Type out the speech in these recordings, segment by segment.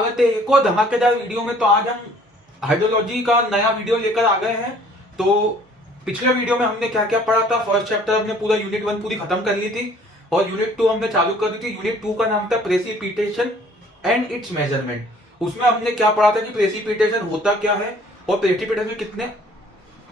स्वागत है एक और धमाकेदार वीडियो में। तो आज हम हाइड्रोलॉजी का नया वीडियो लेकर आ गए हैं। तो पिछले वीडियो में हमने क्या क्या पढ़ा था। फर्स्ट चैप्टर हमने पूरा यूनिट 1 पूरी खत्म कर ली थी और यूनिट 2 हमने चालू कर दी थी। यूनिट 2 का नाम था प्रेसिपिटेशन एंड इट्स मेजरमेंट। उसमें हमने क्या पढ़ा था कि प्रेसिपिटेशन होता क्या है और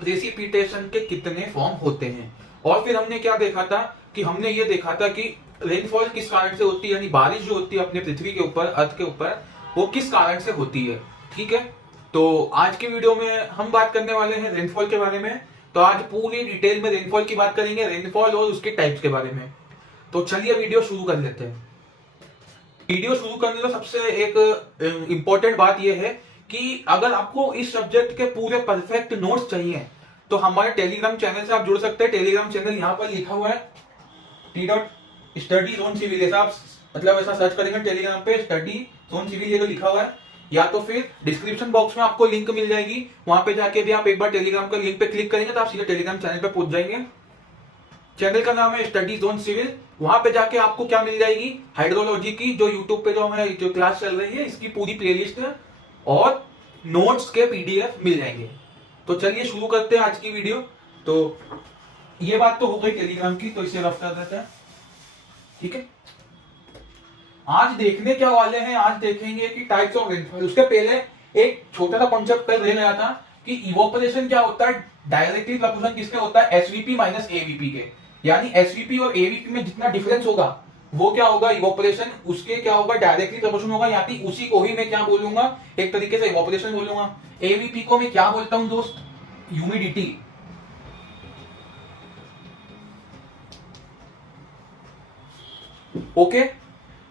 प्रेसिपिटेशन के कितने फॉर्म होते हैं। और फिर हमने क्या देखा था कि हमने ये देखा था कि रेनफॉल किस कारण से होती है, यानी बारिश जो होती है अपने पृथ्वी के ऊपर, अर्थ के ऊपर, वो किस कारण से होती है। ठीक है, तो आज की वीडियो में हम बात करने वाले हैं रेनफॉल के बारे में। तो आज पूरी डिटेल में रेनफॉल की बात करेंगे, रेनफॉल और उसके टाइप्स के बारे में। तो चलिए वीडियो शुरू कर लेते हैं। वीडियो शुरू करने का सबसे एक इंपॉर्टेंट बात यह है कि अगर आपको इस सब्जेक्ट के पूरे परफेक्ट नोट्स चाहिए तो हमारे टेलीग्राम चैनल से आप जुड़ सकते हैं। टेलीग्राम चैनल यहाँ पर लिखा हुआ है t.study.zone-civil। ऐसा आप मतलब ऐसा सर्च करेंगे टेलीग्राम पे स्टडी जोन सिविल ये लिखा हुआ है, या तो फिर डिस्क्रिप्शन बॉक्स में आपको लिंक मिल जाएगी। वहां पे जाके भी आप एक बार टेलीग्राम का लिंक पे क्लिक करेंगे तो आप सीधे टेलीग्राम चैनल पे पहुंच जाएंगे। चैनल का नाम है स्टडी जोन सिविल। वहां पे जाके आपको क्या मिल जाएगी, हाइड्रोलॉजी की जो यूट्यूब पे जो क्लास चल रही है इसकी पूरी प्लेलिस्ट और नोट्स के पीडीएफ मिल जाएंगे। तो चलिए शुरू करते हैं आज की वीडियो। तो ये बात तो हो गई टेलीग्राम की, तो इसे रफ कर देते हैं। ठीक है, आज देखने क्या वाले हैं, आज देखेंगे कि टाइप्स ऑफ रेनफॉल। उसके पहले एक छोटा सा कॉन्सेप्ट कर ले गया था कि इवोपरेशन क्या होता है, डायरेक्टली प्रपोर्शन किसके होता है, एसवीपी माइनस एवीपी के। यानी एसवीपी और एवीपी में जितना डिफरेंस होगा वो क्या होगा, इवोपरेशन। उसके क्या होगा, डायरेक्टली प्रपोर्शन होगा। यानी उसी को ही मैं क्या बोलूंगा, एक तरीके से इवोपरेशन बोलूंगा। एवीपी को मैं क्या बोलता हूं दोस्त, ह्यूमिडिटी। ओके,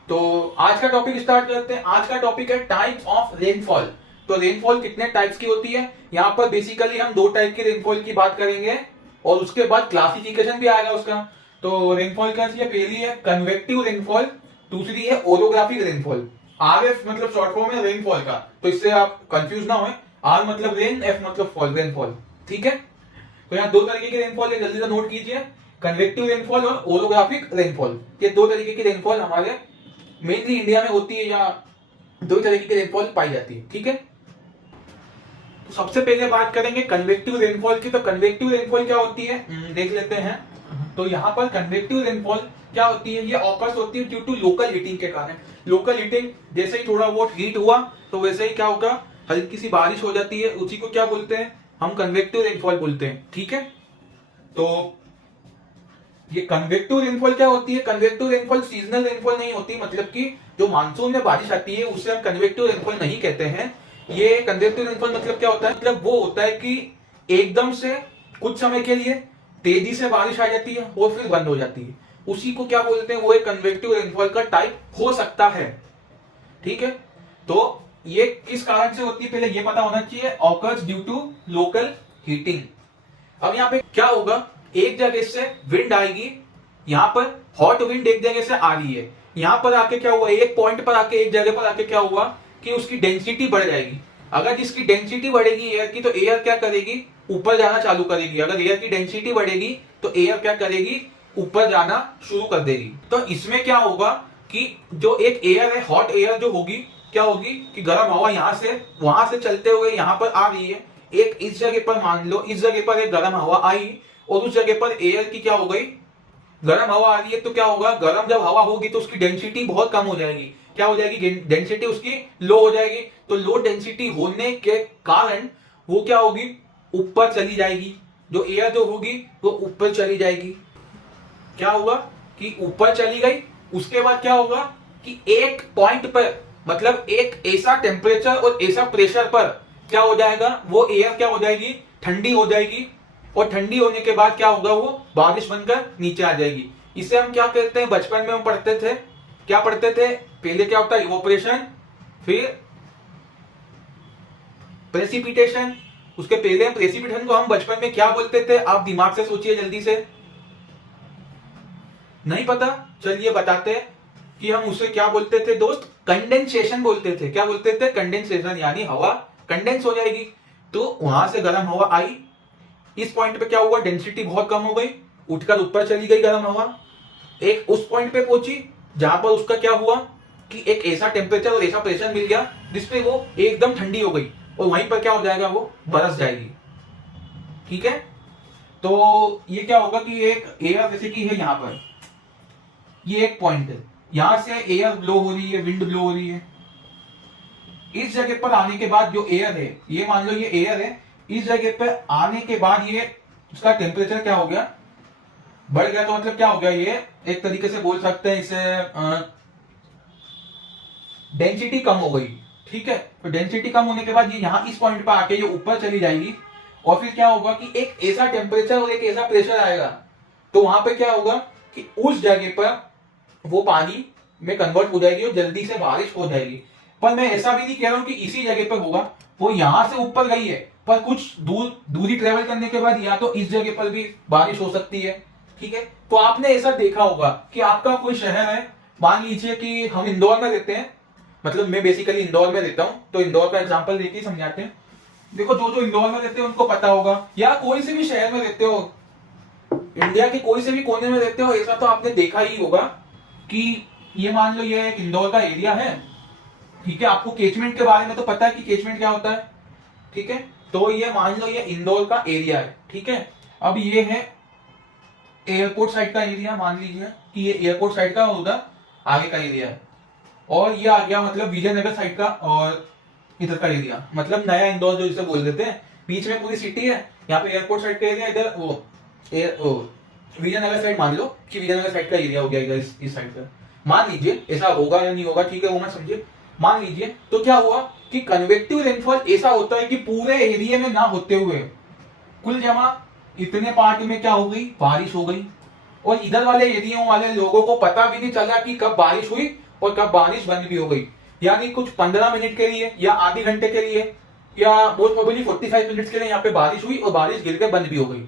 तो आज का टॉपिक स्टार्ट करते हैं। आज का टॉपिक है टाइप्स ऑफ रेनफॉल। तो रेनफॉल कितने टाइप्स की होती है, यहाँ पर बेसिकली हम 2 टाइप की रेनफॉल की बात करेंगे और उसके बाद क्लासिफिकेशन भी आएगा उसका। तो रेनफॉल कैसी है, पहली है कन्वेक्टिव रेनफॉल, दूसरी है ओरोग्राफिक रेनफॉल। आरएफ मतलब शॉर्ट फॉर्म है रेनफॉल का, तो इससे आप कंफ्यूज ना हो। आर मतलब रेन, एफ मतलब फॉल, रेनफॉल। ठीक है, तो यहाँ 2 तरीके की रेनफॉल है, जल्दी से नोट कीजिए। कन्वेक्टिव रेनफॉल और ओरोग्राफिक रेनफॉल, ये 2 तरीके की रेनफॉल हमारे मेनली इंडिया में होती है, या 2 तरीके की रेनफॉल पाई जाती है। ठीक है, तो सबसे पहले बात करेंगे कन्वेक्टिव रेनफॉल की। तो कन्वेक्टिव रेनफॉल क्या होती है, देख लेते हैं। तो यहाँ पर कन्वेक्टिव रेनफॉल क्या होती है, ये ऑकर्स होती है ड्यू टू लोकल हीटिंग के कारण। लोकल हीटिंग, जैसे ही थोड़ा बहुत हीट हुआ तो वैसे ही क्या होगा, हल्की सी बारिश हो जाती है, उसी को क्या बोलते हैं हम, कन्वेक्टिव रेनफॉल बोलते हैं। ठीक है, तो ये कन्वेक्टिव रेनफॉल क्या होती है, कन्वेक्टिव रेनफॉल सीजनल रेनफॉल नहीं होती। मतलब कि जो मानसून में बारिश आती है उसे हम कन्वेक्टिव रेनफॉल नहीं कहते हैं। ये कन्वेक्टिव रेनफॉल मतलब क्या होता है, मतलब वो होता है कि एकदम से कुछ समय के लिए तेजी से बारिश आ जाती है और फिर बंद हो जाती है, उसी को क्या बोलते हैं, वो एक कन्वेक्टिव रेनफॉल का टाइप हो सकता है। ठीक है, तो ये किस कारण से होती है पहले ये पता होना चाहिए, occurs due to local heating. अब यहाँ पे क्या होगा, एक जगह से विंड आएगी, यहां पर हॉट विंड एक जगह से आ रही है, यहां पर आके क्या हुआ, एक पॉइंट पर आके, एक जगह पर आके क्या हुआ कि उसकी डेंसिटी बढ़ जाएगी। अगर जिसकी डेंसिटी बढ़ेगी एयर की, तो एयर क्या करेगी, ऊपर जाना चालू करेगी। अगर एयर की डेंसिटी बढ़ेगी तो एयर क्या करेगी, ऊपर जाना शुरू कर देगी। तो इसमें क्या होगा कि जो एक एयर है, हॉट एयर जो होगी, क्या होगी कि गर्म हवा यहां से वहां से चलते हुए यहां पर आ रही है। एक इस जगह पर, मान लो इस जगह पर एक गर्म हवा आई और उस जगह पर एयर की क्या हो गई, गर्म हवा आ रही है। तो क्या होगा, गर्म जब हवा होगी तो उसकी डेंसिटी बहुत कम हो जाएगी। क्या हो जाएगी, डेंसिटी उसकी लो हो जाएगी। तो लो डेंसिटी होने के कारण वो क्या होगी, ऊपर चली जाएगी। जो एयर जो होगी वो ऊपर चली जाएगी। क्या होगा कि ऊपर चली गई, उसके बाद क्या होगा कि एक पॉइंट पर, मतलब एक ऐसा टेम्परेचर और ऐसा प्रेशर पर क्या हो जाएगा, वो एयर क्या हो जाएगी, ठंडी हो जाएगी। और ठंडी होने के बाद क्या होगा, वो बारिश बनकर नीचे आ जाएगी। इसे हम क्या कहते हैं, बचपन में हम पढ़ते थे, क्या पढ़ते थे, पहले क्या होता है इवोपरेशन, फिर प्रेसिपिटेशन। उसके पहले हम प्रेसिपिटेशन को हम बचपन में क्या बोलते थे, आप दिमाग से सोचिए जल्दी से। नहीं पता, चलिए बताते हैं कि हम उसे क्या बोलते थे दोस्त, कंडेंसेशन बोलते थे। क्या बोलते थे, कंडेंसेशन, यानी हवा कंडेंस हो जाएगी। तो वहां से गर्म हवा आई, इस पॉइंट पे क्या हुआ, डेंसिटी बहुत कम हो गई, उठकर ऊपर चली गई गर्म हवा, एक उस पॉइंट पे पहुंची जहां पर उसका क्या हुआ, कि एक ऐसा टेम्परेचर और ऐसा प्रेशर मिल गया जिसपे वो एकदम ठंडी हो गई और वहीं पर क्या हो जाएगा, वो बरस जाएगी। ठीक है, तो ये क्या होगा कि एक एयर जैसे कि है यहाँ पर, ये एक पॉइंट है, यहां से एयर ब्लो हो रही है, विंड ब्लो हो रही है। इस जगह पर आने के बाद जो एयर है, ये मान लो ये एयर है, इस जगह पर आने के बाद ये उसका टेम्परेचर क्या हो गया, बढ़ गया। तो मतलब क्या हो गया, ये एक तरीके से बोल सकते हैं इसे डेंसिटी कम हो गई। ठीक है, तो डेंसिटी कम होने के बाद ये यहाँ इस पॉइंट पर आके ये ऊपर चली जाएगी और फिर क्या होगा कि एक ऐसा टेम्परेचर और एक ऐसा प्रेशर आएगा। तो वहां पे क्या होगा कि उस जगह पर वो पानी में कन्वर्ट हो जाएगी और जल्दी से बारिश हो जाएगी। पर मैं ऐसा भी नहीं कह रहा हूं कि इसी जगह पर होगा, वो यहां से ऊपर गई है पर कुछ दूरी ट्रेवल करने के बाद या तो इस जगह पर भी बारिश हो सकती है। ठीक है, तो आपने ऐसा देखा होगा कि आपका कोई शहर है, मान लीजिए कि हम इंदौर में रहते हैं, मतलब मैं बेसिकली इंदौर में रहता हूं, तो इंदौर का एग्जांपल लेके समझाते हैं। देखो, जो इंदौर में रहते हैं उनको पता होगा, या कोई से भी शहर में रहते हो, इंडिया के कोई से भी कोने में रहते हो, ऐसा तो आपने देखा ही होगा कि ये मान लो ये एक इंदौर का एरिया है। ठीक है, आपको कैचमेंट के बारे में तो पता है कि कैचमेंट क्या होता है। ठीक है, तो ये मान लो ये इंदौर का एरिया है। ठीक है, अब ये है एयरपोर्ट साइड का एरिया, मान लीजिए कि ये एयरपोर्ट साइड का उधर आगे का एरिया है, और ये आ गया मतलब विजयनगर साइड का और इधर का एरिया, मतलब नया इंदौर जो इसे बोल देते हैं। बीच में पूरी सिटी है, यहाँ पे एयरपोर्ट साइड का एरिया, इधर वो विजयनगर साइड, मान लो कि विजयनगर साइड का एरिया हो गया इधर इस साइड का। मान लीजिए ऐसा होगा या नहीं होगा, ठीक है, वो मैं समझे। मान लीजिए, तो क्या हुआ कि कन्वेक्टिव रेनफॉल ऐसा होता है कि पूरे एरिया में ना होते हुए कुल जमा इतने पार्ट में क्या हो गई, बारिश हो गई, और इधर वाले एरिया वाले लोगों को पता भी नहीं चला कि कब बारिश हुई और कब बारिश बंद भी हो गई। यानी कुछ 15 मिनट के लिए या आधे घंटे के लिए या मोस्ट प्रोबेबली 45 मिनट के लिए यहाँ पे बारिश हुई और बारिश गिर के बंद भी हो गई।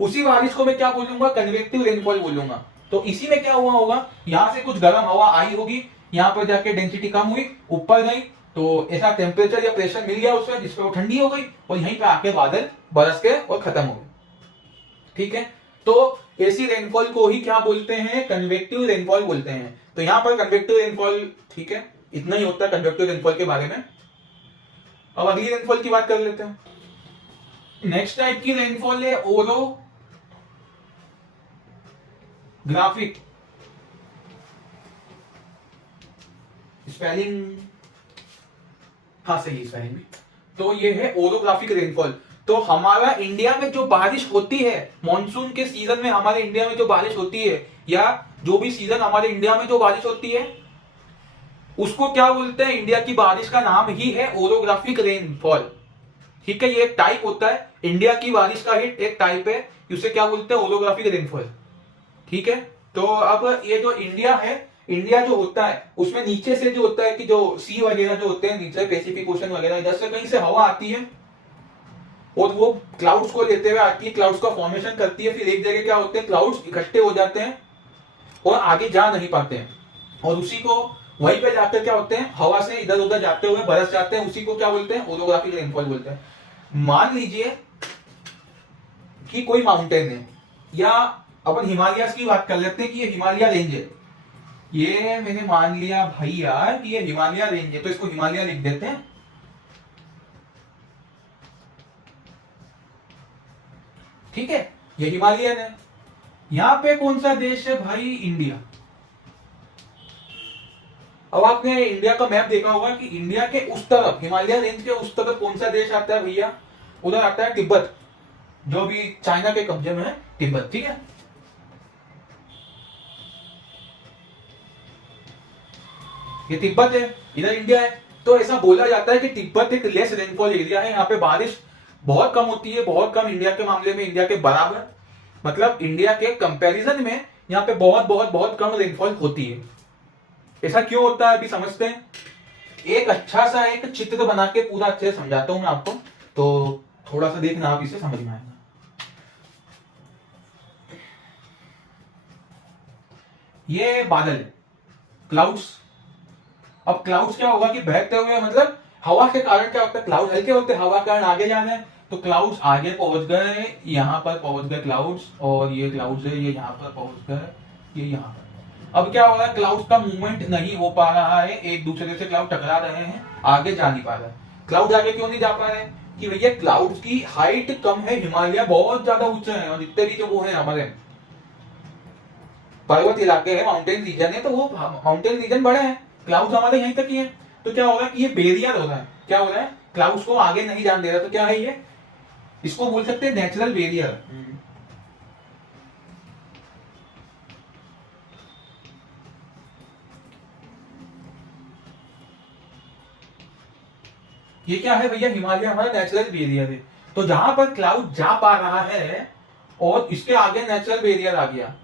उसी बारिश को मैं क्या बोलूंगा, कन्वेक्टिव रेनफॉल बोलूंगा। तो इसी में क्या हुआ होगा, यहाँ से कुछ गर्म हवा आई होगी, यहाँ पर जाके डेंसिटी कम हुई, ऊपर गई, तो ऐसा टेम्परेचर या प्रेशर मिल गया उसमें जिसपे वो ठंडी हो गई और यहीं पे आके बादल बरस के और खत्म हो गए। ठीक है, तो ऐसी रेनफॉल को ही क्या बोलते हैं, कन्वेक्टिव रेनफॉल बोलते हैं। तो यहां पर कन्वेक्टिव रेनफॉल, ठीक है, इतना ही होता है कन्वेक्टिव रेनफॉल के बारे में। अब अगली रेनफॉल की बात कर लेते हैं। नेक्स्ट टाइप की रेनफॉल है ओरोग्राफिक। स्पेलिंग, हाँ सही स्पेलिंग भी। तो ये है ओरोग्राफिक रेनफॉल। तो हमारा इंडिया में जो बारिश होती है, मॉनसून के सीजन में हमारे इंडिया में जो बारिश होती है, या जो भी सीजन हमारे इंडिया में जो बारिश होती है, उसको क्या बोलते हैं, इंडिया की बारिश का नाम ही है ओरोग्राफिक रेनफॉल। ठीक है, ये एक टाइप होता है, इंडिया की बारिश का ही एक टाइप है, उसे क्या बोलते हैं, ओरोग्राफिक रेनफॉल। ठीक है, तो अब ये जो इंडिया है, इंडिया जो होता है उसमें नीचे से जो होता है कि जो सी वगैरह जो होते हैं नीचे, पैसिफिक ओशन वगैरह, इधर से कहीं से हवा आती है और वो क्लाउड्स को लेते हुए आती है, क्लाउड्स का फॉर्मेशन करती है, फिर एक जगह क्या होते हैं, क्लाउड्स इकट्ठे हो जाते हैं और आगे जा नहीं पाते हैं, और उसी को वहीं पे जाकर क्या होते हैं, हवा से इधर उधर जाते हुए बरस जाते हैं, उसी को क्या बोलते हैं, ओरोग्राफिक रेनफॉल बोलते हैं। मान लीजिए कि कोई माउंटेन है, या अपन हिमालय की बात कर लेते हैं कि ये हिमालय रेंज है, ये मैंने मान लिया भाई यार कि ये हिमालय रेंज है, तो इसको हिमालय लिख देते हैं। ठीक है, ये हिमालयन है। यहां पे कौन सा देश है भाई, इंडिया। अब आपने इंडिया का मैप देखा होगा कि इंडिया के उस तरफ, हिमालय रेंज के उस तरफ कौन सा देश आता है भैया, उधर आता है तिब्बत, जो भी चाइना के कब्जे में है, तिब्बत। ठीक है, ये तिब्बत है, इधर इंडिया है। तो ऐसा बोला जाता है कि तिब्बत एक लेस रेनफॉल एरिया है, यहाँ पे बारिश बहुत कम होती है, बहुत कम, इंडिया के मामले में इंडिया के बराबर, मतलब इंडिया के कंपैरिजन में यहाँ पे बहुत बहुत बहुत कम रेनफॉल होती है। ऐसा क्यों होता है अभी समझते हैं। एक अच्छा सा एक चित्र बना के पूरा अच्छे से समझाता हूं मैं आपको, तो थोड़ा सा देखना, आप इसे समझ में आएगा। ये बादल है, क्लाउड्स। अब क्लाउड्स क्या होगा कि बहते हुए, मतलब हवा के कारण क्या होता है, क्लाउड हल्के होते हैं, हवा के कारण आगे जाना है, तो क्लाउड्स आगे पहुंच गए, यहां पर पहुंच गए क्लाउड्स, और ये क्लाउड्स है, ये यहां पर पहुंच गए, ये यहां पर। अब क्या हो रहा है, क्लाउड्स का मूवमेंट नहीं हो पा रहा है, एक दूसरे से क्लाउड टकरा रहे हैं, आगे जा नहीं पा रहा है। क्लाउड आगे क्यों नहीं जा पा रहे हैं? कि भैया क्लाउड्स की हाइट कम है, हिमालय बहुत ज्यादा ऊंचे हैं, और जितने भी जो वो है हमारे पर्वत इलाके है, माउंटेन रीजन है, तो वो माउंटेन रीजन बड़े हैं, क्लाउड्स हमारे यहीं तक ही है। तो क्या हो रहा है कि ये बेरियर हो रहा है, क्या हो रहा है, क्लाउड्स को आगे नहीं जान दे रहा। तो क्या है ये, इसको बोल सकते हैं नेचुरल बेरियर। ये क्या है भैया, हिमालय हमारा नेचुरल बेरियर है। तो जहां पर क्लाउड जा पा रहा है और इसके आगे नेचुरल बेरियर आ गया,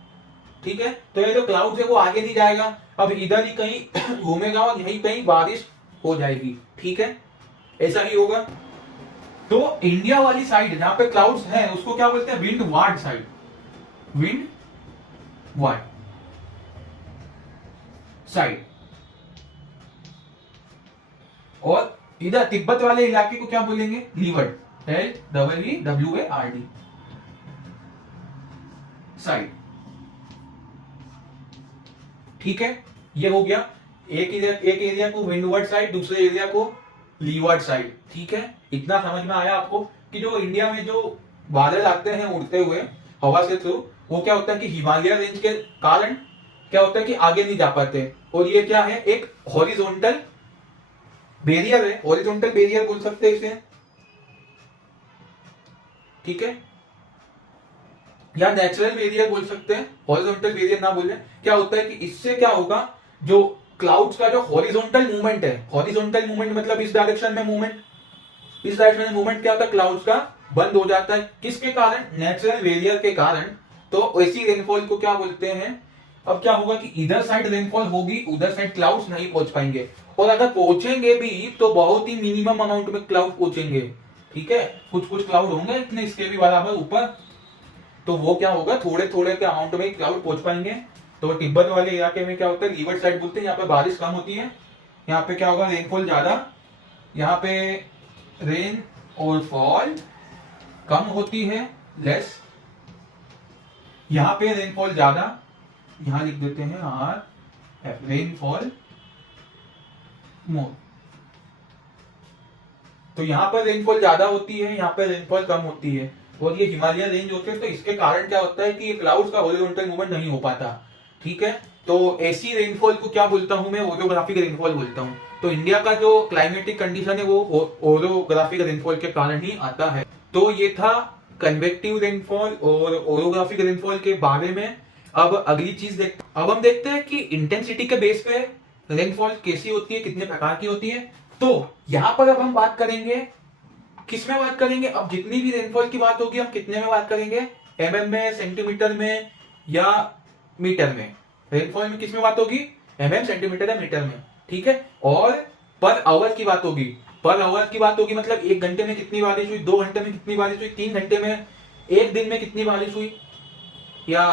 ठीक है, तो ये जो क्लाउड है वो आगे नहीं जाएगा, अब इधर ही कहीं घूमेगा और यहीं कहीं बारिश हो जाएगी, ठीक है, ऐसा ही होगा। तो इंडिया वाली साइड जहां पे क्लाउड्स हैं उसको क्या बोलते हैं, wind ward side, wind ward side. और इधर तिब्बत वाले इलाके को क्या बोलेंगे, लीवर्ड, LEEWARD साइड, ठीक है। ये हो गया, एक एरिया को विंडवर्ड साइड, दूसरे एरिया को लीवर्ड साइड, ठीक है। इतना समझ में आया आपको कि जो इंडिया में जो बादल आते हैं उड़ते हुए हवा से थ्रू, वो क्या होता है कि हिमालय रेंज के कारण क्या होता है कि आगे नहीं जा पाते, और ये क्या है, एक हॉरिजॉन्टल बेरियर है, हॉरिजॉन्टल बेरियर बोल सकते हैं इसे, ठीक है, या नेचुरल बेरियर बोल सकते हैं, हॉरिजॉन्टल बेरियर ना बोले। क्या होता है कि इससे क्या होगा, जो क्लाउड्स का जो हॉरिजॉन्टल मूवमेंट है, हॉरिजॉन्टल मूवमेंट मतलब इस डायरेक्शन में मूवमेंट, इस डायरेक्शन में मूवमेंट क्या होता है, क्लाउड्स का बंद हो जाता है, किसके कारण, नेचुरल बेरियर के कारण। तो ऐसी रेनफॉल को क्या बोलते हैं। अब क्या होगा कि इधर साइड रेनफॉल होगी, उधर साइड क्लाउड्स नहीं पहुंच पाएंगे, और अगर पहुंचेंगे भी तो बहुत ही मिनिमम अमाउंट में क्लाउड पहुंचेंगे, ठीक है, कुछ कुछ क्लाउड होंगे इतने इसके भी बराबर ऊपर, तो वो क्या होगा, थोड़े थोड़े के अमाउंट में क्लाउड पहुंच पाएंगे। तो तिब्बत वाले इलाके में क्या होता है, लीवर्ड साइड बोलते हैं, यहाँ पे बारिश कम होती है, यहाँ पे क्या होगा, रेनफॉल ज्यादा, यहाँ पे रेन और फॉल कम होती है, लेस, यहाँ पे रेनफॉल ज्यादा, यहां लिख देते हैं आर, रेनफॉल मोर। तो यहाँ पर रेनफॉल ज्यादा होती है, यहाँ पे रेनफॉल कम होती है, और ये हिमालय रेंज होते हैं, तो इसके कारण क्या होता है कि क्लाउड्स का हॉरिजॉन्टल मूवमेंट नहीं हो पाता, ठीक है। तो ऐसी रेनफॉल को क्या बोलता हूं मैं, ओरोग्राफिक रेनफॉल बोलता हूं। तो इंडिया का जो क्लाइमेटिक कंडीशन है वो ओरोग्राफिक रेनफॉल के कारण ही आता है। तो ये था कन्वेक्टिव रेनफॉल और ओरोग्राफिक रेनफॉल के बारे में। अब अगली चीज अब हम देखते हैं कि इंटेंसिटी के बेस पे रेनफॉल कैसी होती है, कितने प्रकार की होती है। तो यहां पर अब हम बात करेंगे, किस में बात करेंगे, अब जितनी भी रेनफॉल की बात होगी हम कितने में बात करेंगे, एमएम में, सेंटीमीटर में या मीटर में। रेनफॉल में किस में बात होगी, एमएम, सेंटीमीटर या मीटर में, ठीक है। और पर आवर की बात होगी, पर आवर की बात होगी मतलब 1 घंटे में कितनी बारिश हुई, 2 घंटे में कितनी बारिश हुई, 3 घंटे में, 1 दिन में कितनी बारिश हुई, या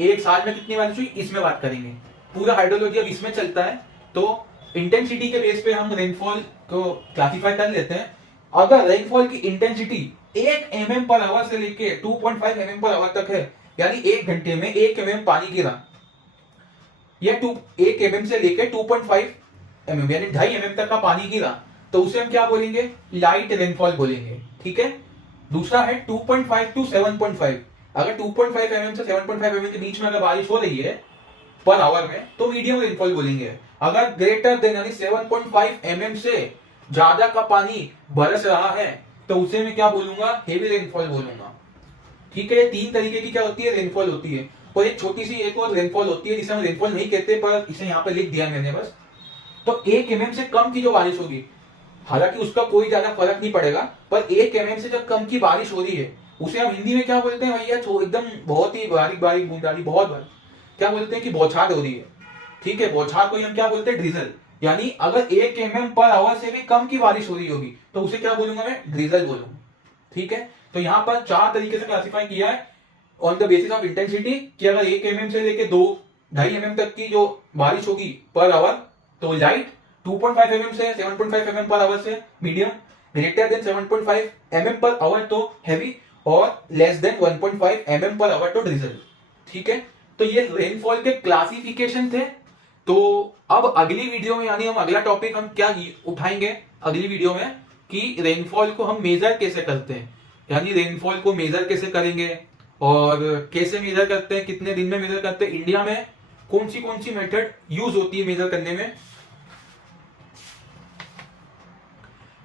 1 साल में कितनी बारिश हुई, इसमें बात करेंगे। पूरा हाइड्रोलॉजी अब इसमें चलता है। तो इंटेंसिटी के बेस पे हम रेनफॉल को क्लासिफाई कर लेते हैं। अगर रेनफॉल की इंटेंसिटी 1 mm पर आवर से लेके 2.5 mm पर आवर तक है, यानी 1 घंटे में 1 mm पानी गिरा, या 1 mm से लेके 2.5 mm यानी 2.5 mm तक का पानी गिरा, तो उसे हम क्या बोलेंगे, लाइट रेनफॉल बोलेंगे, ठीक है। दूसरा है 2.5 टू 7.5, अगर 2.5 mm से 7.5 mm के बीच में अगर बारिश हो रही है पर आवर में, तो मीडियम रेनफॉल बोलेंगे। अगर ग्रेटर देन यानी 7.5 mm से ज्यादा का पानी बरस रहा है, तो उसे मैं क्या बोलूंगा, हेवी रेनफॉल बोलूंगा, ठीक है। 3 तरीके की क्या होती है, रेनफॉल होती है। और एक छोटी सी एक और रेनफॉल होती है जिसे हम रेनफॉल नहीं कहते, पर इसे यहाँ पे लिख दिया मैंने बस। तो 1 mm से कम की जो बारिश होगी, हालांकि उसका कोई ज्यादा फर्क नहीं पड़ेगा, पर 1 mm से जब कम की बारिश हो रही है, उसे हम हिंदी में क्या बोलते हैं भैया, एकदम बहुत ही बारीक बारीक बूंदाबांदी, बहुत बार क्या बोलते हैं कि बौछार हो रही है, ठीक है। बौछार को हम क्या बोलते हैं, ड्रिजल। यानी अगर 1 mm पर आवर से भी कम की बारिश हो रही होगी, तो उसे क्या बोलूंगा मैं, ड्रिजल बोलूंगा, ठीक है। तो यहां पर 4 तरीके से क्लासिफाई किया है on the basis of intensity, कि अगर 1 mm से लेके 2.5 mm तक की जो बारिश होगी पर आवर, तो लाइट, 2.5 mm से 7.5 mm पर आवर से medium, greater than 7.5 mm per hour तो हैवी, और less than 1.5 mm per hour तो ड्रिजल, ठीक है। तो ये रेनफॉल के क्लासिफिकेशन थे। तो अब अगली वीडियो में यानी हम अगला टॉपिक हम क्या उठाएंगे अगली वीडियो में कि रेनफॉल को हम मेजर कैसे करते हैं, यानी रेनफॉल को मेजर कैसे करेंगे और कैसे मेजर करते हैं, कितने दिन में मेजर करते हैं, इंडिया में कौन सी मेथड यूज होती है मेजर करने में,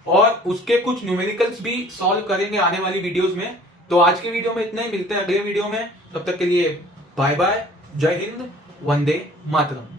और उसके कुछ न्यूमेरिकल्स भी सॉल्व करेंगे आने वाली वीडियोस में। तो आज के वीडियो में इतना ही, मिलते हैं अगले वीडियो में, तब तक के लिए बाय बाय, जय हिंद, वंदे मातरम।